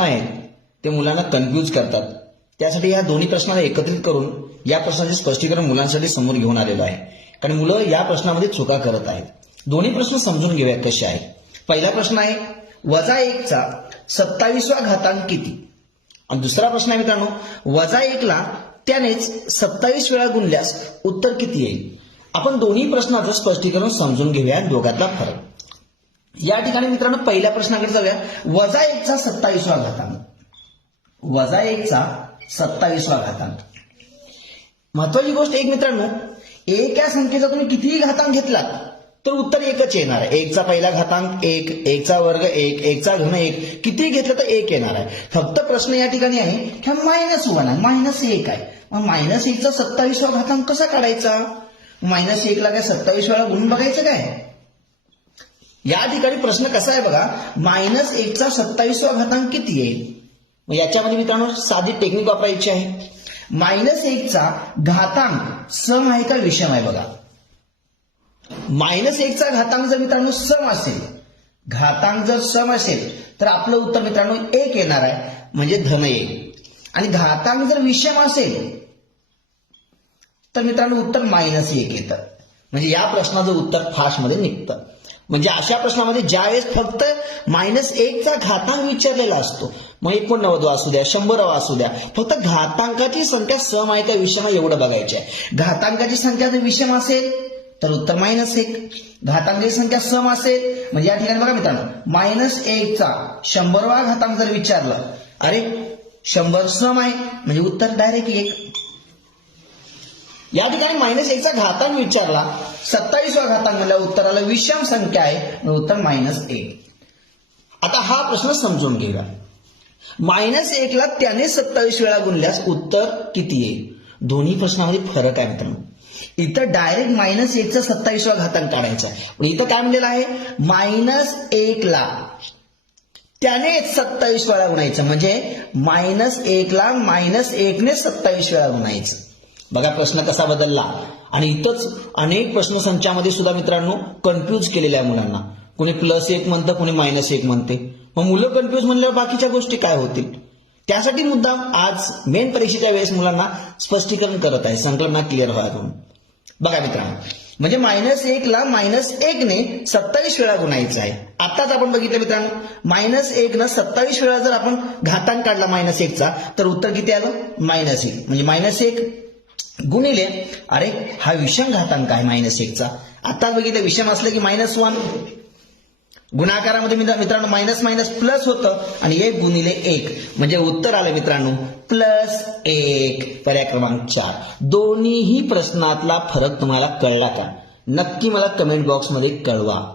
आहेत ते मुलांना कन्फ्यूज करतात. त्यासाठी या दोन्ही प्रश्नाला एकत्रित करून या प्रश्नाचे स्पष्टीकरण मुलांसाठी समोर घेऊन आलेलो आहे. कारण मुलं या प्रश्नामध्ये चुका करत आहेत. दोन्ही प्रश्न समजून घेऊया कसे आहेत. पहिला प्रश्न आहे वजा एकचा सत्तावीसवा घातांक किती? आणि दुसरा प्रश्न आहे मित्रांनो वजा एकला त्यानेच सत्तावीस वेळा गुणल्यास उत्तर किती येईल? आपण दोन्ही प्रश्नाचं स्पष्टीकरण समजून घेऊया दोघातला फरक. या ठिकाणी मित्रांनो पहिल्या प्रश्नाकडे जाऊया. वजा एकचा सत्तावीसवा घातांक. वजा एकचा सत्तावीसवा घातांक. महत्वाची गोष्ट एक मित्रांनो एक या संख्येचा तुम्ही कितीही घातांक घेतलात तर उत्तर एकच येणार आहे. एकचा पहिला घातांक एक एकचा वर्ग एक एकचा घन एक. कितीही घेतलं तर एक येणार आहे. फक्त प्रश्न या ठिकाणी आहे की मायनस वन आहे. मायनस एक आहे. मग मायनस एकचा सत्तावीसवा घातांक कसा काढायचा? मायनस एकला काय सत्तावीस वेळा गुणून बघायचं काय? या ठिकाणी प्रश्न कसा आहे बघा मायनस एकचा सत्तावीसवा घातांक किती येईल? याच्यामध्ये मित्रांनो साधी टेक्निक वापरायची आहे. मायनस एकचा घातांक सम आहे का विषम आहे बघा. मायनस एकचा घातांक जर मित्रांनो सम असेल घातांक जर सम असेल तर आपलं उत्तर मित्रांनो एक येणार आहे म्हणजे धन येईल आणि घातांक जर विषम असेल तर मित्रांनो उत्तर मायनस एक येतं. म्हणजे या प्रश्नाचं उत्तर फास्टमध्ये निघतं. म्हणजे अशा प्रश्नामध्ये ज्यावेळेस फक्त मायनस एकचा घातांक विचारलेला असतो मग एकोणनव्वद असू द्या शंभरावा असू द्या फक्त घातांकाची संख्या सम आहे का विषम आहे एवढं बघायचं आहे घातांकाची संख्या जर विषम असेल तर उत्तर मायनस एक. घातांकाची संख्या सम असेल म्हणजे या ठिकाणी बघा मित्रांनो मायनस एकचा शंभरवा घातांक जर विचारलं अरे शंभर सम आहे म्हणजे उत्तर डायरेक्ट एक. या ठिकाणी मायनस एकचा घातांक विचारला. सत्तावीसवा घातांक म्हणल्या उत्तराला विषम संख्या आहे उत्तर मायनस एक. आता हा प्रश्न समजून घेऊया. मायनस एकला त्याने सत्तावीस वेळा गुणल्यास उत्तर किती येईल दोन्ही प्रश्नामध्ये फरक आहे मित्रांनो. इथं डायरेक्ट मायनस एकचा सत्तावीसवा घातांक काढायचा आहे. पण इथं काय म्हणलेलं आहे? मायनस एकला त्याने सत्तावीस वेळा गुणायचं. म्हणजे मायनस एकला मायनस एकने सत्तावीस वेळा गुणायचं. बघा प्रश्न कसा बदलला. आणि इथंच अनेक प्रश्न संचामध्ये सुद्धा मित्रांनो कन्फ्यूज केलेल्या आहे मुलांना. कोणी प्लस एक म्हणतं कोणी मायनस एक म्हणते. मग मुलं कन्फ्यूज म्हणल्यावर बाकीच्या गोष्टी काय होतील? त्यासाठी मुद्दा आज मेन परीक्षेच्या वेळेस मुलांना स्पष्टीकरण करत आहे. संकल्पना क्लिअर व्हायला म्हणून बघा मित्रांनो म्हणजे मायनस एकला मायनस एकने सत्तावीस वेळा गुणायचं आहे. आताच आपण बघितलं मित्रांनो मायनस एक न सत्तावीस वेळा जर आपण घातांक काढला मायनस एकचा तर उत्तर किती आलं? मायनस एक. म्हणजे मायनस एक गुणिले अरे हा विषम घातांक आहे मायनस एकचा आता बघितलं विषम असलं की मायनस वन गुणाकारामध्ये मित्रांनो मायनस मायनस प्लस होतं आणि एक गुणिले एक. म्हणजे उत्तर आलं मित्रांनो प्लस एक. पर्याय क्रमांक चार. दोन्हीही प्रश्नातला फरक तुम्हाला कळला का? नक्की मला कमेंट बॉक्समध्ये कळवा.